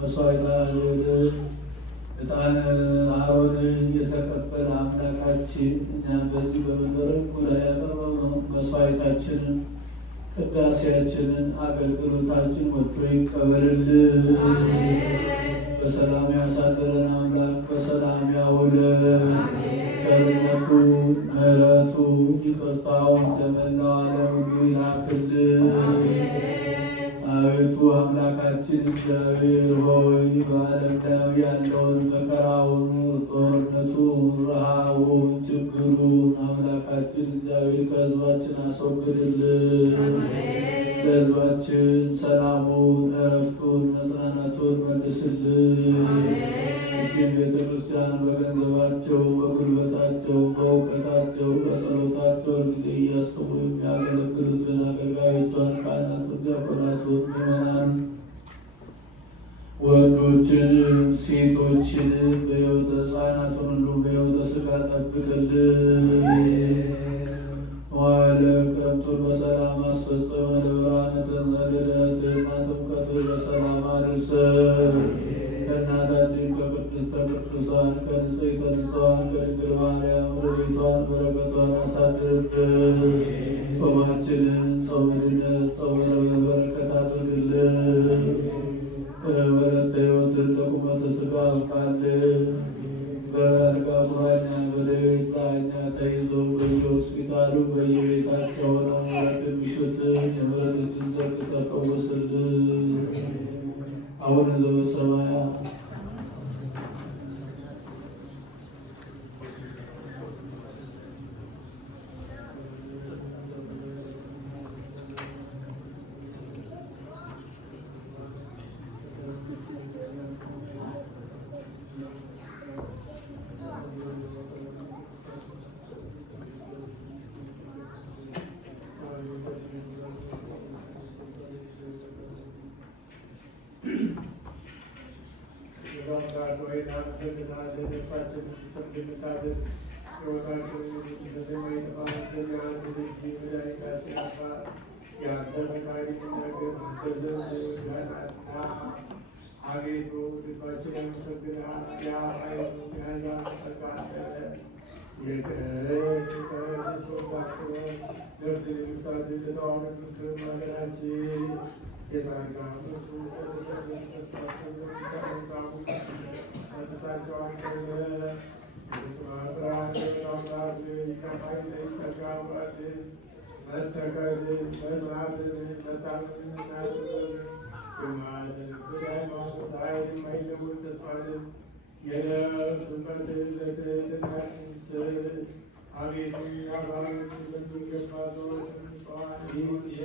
መስዋዕት ዕጣን አሮንን የተቀበለ አምላካችን እኛም በዚህ በመንበረ ላይ ያቀረብነው መስዋዕታችንን፣ ቅዳሴያችንን፣ አገልግሎታችን ወጥቶ ይቀበልልን። በሰላም ያሳደረን አምላክ በሰላም ያውለን። ቸርነቱ ምሕረቱ ይቅርታውን ለመላው ዓለም ሁሉ ይላክልን። አቤቱ አምላካችን እግዚአብሔር ሆይ በዓለም ላይ ያለውን መከራውን፣ ጦርነቱን፣ ረሃቡን፣ ችግሩን አምላካችን እግዚአብሔር ከሕዝባችን አስወግድልን። ለሕዝባችን ሰላሙን፣ እረፍቱን፣ መጽናናቱን መልስልን። ይህችን ቤተክርስቲያን በገንዘባቸው፣ በጉልበታቸው፣ በእውቀታቸው፣ በጸሎታቸው ጊዜ እያሰቡ የሚያገለግሉትን አገልጋዮቿን፣ ካህናቱን፣ ዲያቆናቱን፣ ምዕመናን ወንዶችንም ሴቶችንም በሕይወተ ሕፃናትን ሁሉ በሕይወተ ሥጋ ጠብቅልን። መዋዕለ ክረምቱን በሰላም አስፈጽመ ለብርሃነ ትንሣኤ ጥምቀት በሰላም አድርሰን። ከእናታችን ከቅድስተ ቅዱሳን ከንጽሕተ ንጹሐን ከድንግል ማርያም ረድኤቷን በረከቷን አሳድርብን። ጾማችንን ጾመ ድነት ጾመ በረከት አድርግልን። በዕለተ ሕይወትን ለቁመተ ሥጋ አብቃልን። በአልጋ ቁራኛ በሌሊት ጣኛ ተይዘው በየሆስፒታሉ በየቤታቸው ሆነው ምሕረት የሚሹትን የምሕረት እጅን ዘርግተህ ፈውስልን። አቡነ ዘበሰማያት Amen.